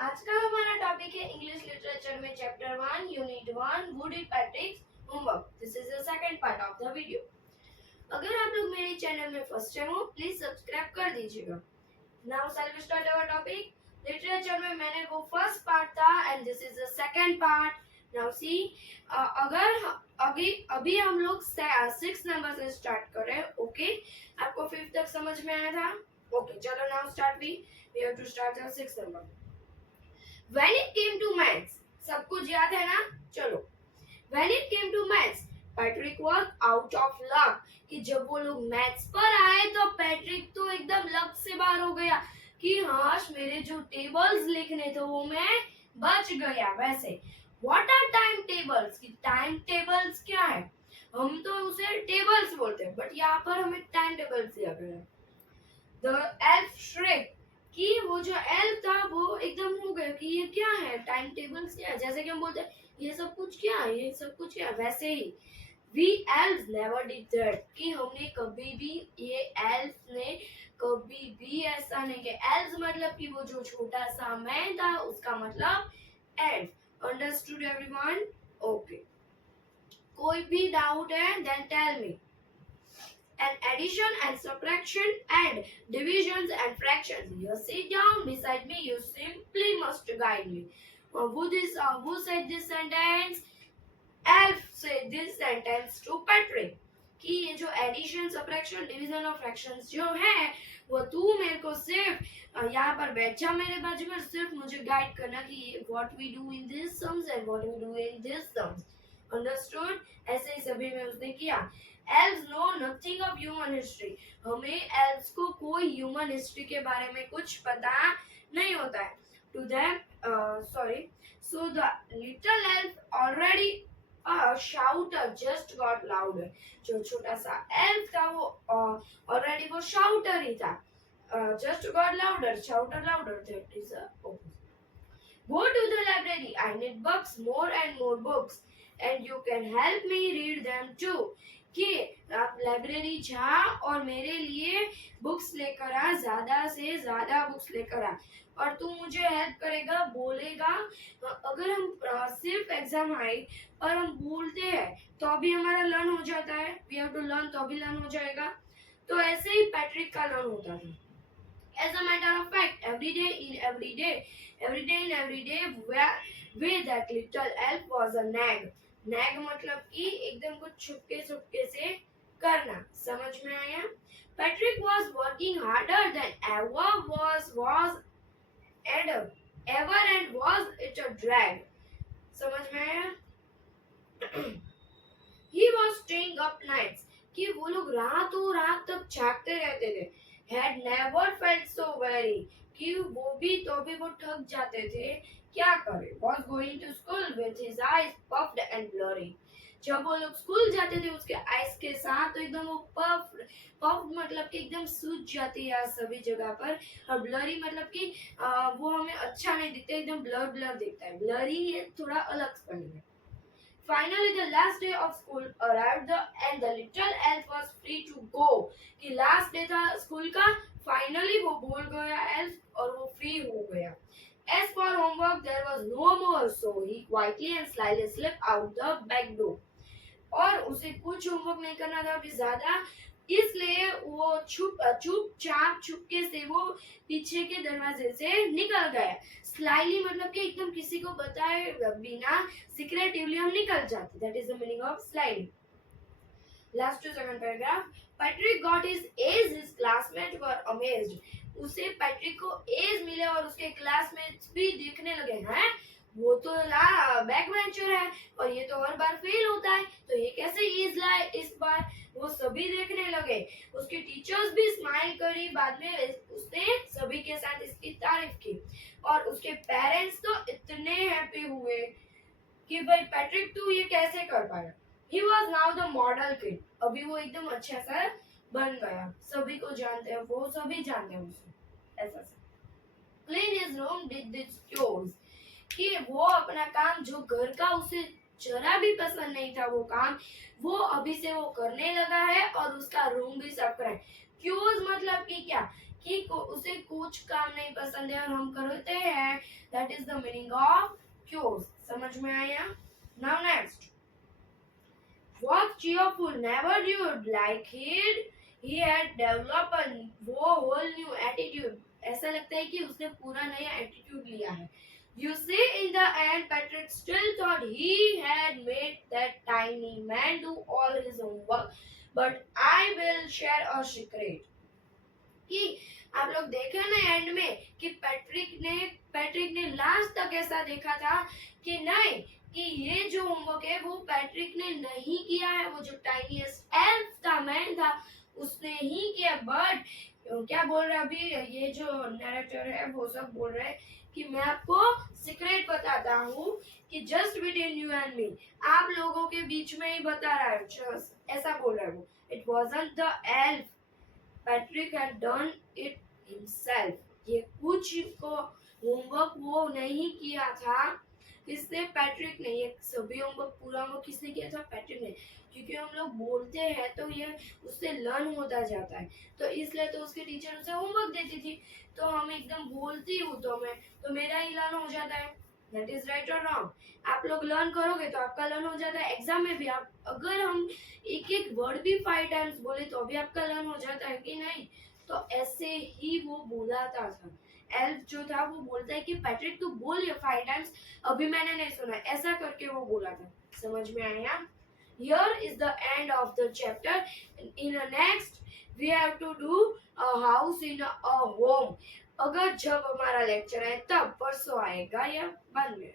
आज का हमारा टॉपिक है इंग्लिश लिटरेचर में chapter 1 unit 1 Woody Patrick's homework. This is the second part of the video. अगर आप लोग मेरे चैनल में फर्स्ट टाइम हो प्लीज सब्सक्राइब कर दीजिएगा। Now shall we start our topic. Literature में मैंने वो फर्स्ट पार्ट था and this is the second part. Now see अगर अभी हम लोग 6 नंबर से स्टार्ट कर रहे हैं। ओके आपको 5 तक समझ में आया था? ओके चलो now start we have to start the 6 number. When it came to maths, सब कुछ याद है ना? चलो When it came to maths, Patrick was out of luck कि जब वो लोग मैथ्स पर आए तो पैट्रिक तो एकदम लक से बाहर हो गया कि हाँ मेरे जो टेबल्स लिखने थे वो मैं बच गया। वैसे व्हाट आर टाइम टेबल्स? कि टाइम टेबल्स क्या है? हम तो उसे टेबल्स बोलते हैं बट यहाँ पर हमें टाइम टेबल्स दिया गया है। द एल्फ श्रेक कि वो जो एल्फ था वो एकदम हो गया कि ये क्या है, टाइम टेबल्स क्या है। जैसे कि हम बोलते हैं ये सब कुछ क्या है, ये सब कुछ क्या है, वैसे ही we elf never did that कि हमने कभी भी ये एल्फ ने कभी भी ऐसा नहीं किया। एल्फ मतलब कि वो जो छोटा सा मैन था उसका मतलब एल्फ। Understood everyone? ओके कोई भी डाउट है then tell me. And addition and subtraction and divisions and fractions. You sit down beside me. You simply must guide me. Who said this sentence? Alf said this sentence to Patrick. कि ये जो addition subtraction division और fractions जो है वो तू मेरे को सिर्फ यहाँ पर बैठा मेरे बाजू में, सिर्फ मुझे गाइड करना कि what we do in this sums and what we do in this sums. Understood? ऐसे ही सभी में उसने किया। Elves know nothing of human history. हमें elves को कोई human history के बारे में कुछ पता नहीं होता है। To them, so the little elf already shouter just got louder. जो छोटा सा elf था वो already वो shouter ही था। Just got louder, shouter louder. That is opposite. Go to the library. I need books, more and more books, and you can help me read them too. कि आप library जा और मेरे लिए बुक्स लेकर आ, ज्यादा से ज्यादा बुक्स लेकर आ और तू मुझे हेल्प करेगा, बोलेगा। अगर हम सिर्फ एग्जाम आए और हम बोलते हैं तो अभी हमारा लर्न हो जाता है, वी हैव टू लर्न, तो अभी लर्न हो जाएगा। तो ऐसे ही पैट्रिक का लर्न होता था। As a matter of fact, every day in every day, where that little elf was a nag. Nag मतलब कि एकदम कुछ छुपके छुपके से करना। समझ में आया? Patrick was working harder than ever and was it a drag. समझ में आया? He was staying up nights कि वो लोग रातों रात तक जागते रहते थे। Had never felt so weary कि वो भी तो भी वो थक जाते थे। क्या करे? Was going to school with his eyes puffed and blurry. जब वो लोग स्कूल जाते थे उसके आइस के साथ तो एकदम वो पफ मतलब कि एकदम सूज जाती है सभी जगह पर, और ब्लरी मतलब कि वो हमें अच्छा नहीं दिखता, एकदम ब्लर दिखता है। ब्लरी ये थोड़ा अलग स्पेलिंग है। Finally, the last day of school arrived and the little elf was free to go. कि last day था स्कूल का, finally वो बोल गया elf और वो free हो गया। As for homework, there was no more, so he quietly and slyly slipped out the back door. और उसे कुछ होमवर्क नहीं करना था अभी ज्यादा, इसलिए वो चुपचाप चुपके से वो पीछे के दरवाजे से निकल गया। स्लाइली मतलब कि एकदम किसी को बताए बिना सिक्रेटिवली हम निकल जाते। That is the meaning of slightly. Last to second paragraph. Patrick got his A's. His classmates were amazed. उसे पैट्रिक को एज मिले और उसके क्लासमेट्स भी देखने लगे हैं वो तो बैक बेंचर है और ये तो हर बार फेल होता है, तो ये कैसे एज लाए इस बार, वो सभी देखने लगे। उसके टीचर्स भी स्माइल करी। बाद में उसने सभी के साथ इसकी तारीफ की और उसके पेरेंट्स तो इतने हैप्पी हुए कि भाई पैट्रिक तू ये कैसे कर पाया। He was now the model kid. अभी वो एकदम अच्छा सा बन गया, सभी को जानते हैं, वो सभी जानते हैं उसे। ऐसा सा clean his room, did his chores कि वो अपना काम जो घर का उसे जरा भी पसंद नहीं था वो काम वो अभी से वो करने लगा है और उसका रूम भी साफ करा है। Chores मतलब कि क्या कि उसे कुछ काम नहीं पसंद है और हम करते हैं। That is the meaning of cues. समझ में आया? Now next, was cheerful, never rude like he had developed a वो whole new attitude। ऐसा लगता है कि उसने पूरा नया एटीट्यूड लिया है। You see, in the end, Patrick still thought he had made that tiny man do all his homework, but I will share a secret। कि आप लोग देखे ना एंड में कि पैट्रिक ने लास्ट तक ऐसा देखा था कि नहीं, कि ये जो होमवर्क है वो पैट्रिक ने नहीं किया है, वो जो टाइनीएस्ट एल्फ था, मैन था, उसने ही किया। बट क्या बोल रहा है अभी ये जो नैरेटर है, वो सब बोल रहा है कि मैं आपको सीक्रेट बताता हूँ कि just between you and me, आप लोगों के बीच में ही बता रहा है, ऐसा बोल रहा है वो। It wasn't the elf, Patrick had done it himself. ये कुछ को होमवर्क वो नहीं किया था, किसने? पैट्रिक ने। ये सभी होमवर्क पूरा होमवर्क किसने किया था? पैट्रिक ने। क्योंकि हम लोग बोलते हैं तो ये उससे लर्न होता जाता है, तो इसलिए तो उसके टीचर उसे होमवर्क देती थी, तो हम एकदम बोलती हूँ तो मेरा ही लर्न हो जाता है। दैट इज राइट और रॉन्ग? आप लोग लर्न करोगे तो आपका लर्न हो जाता है। एग्जाम में भी आप अगर हम एक एक वर्ड भी 5 टाइम्स बोले तो भी आपका लर्न हो जाता है कि नहीं? तो ऐसे ही वो बोलाता था। एल्फ जो था वो बोलता है कि पैट्रिक तू बोल ये 5 टाइम्स, अभी मैंने नहीं सुना, ऐसा करके वो बोला था। समझ में आया? Here is the end of the chapter. In the next we have to do a house in a home। अगर जब हमारा लेक्चर है तब, परसों आएगा या बाद में।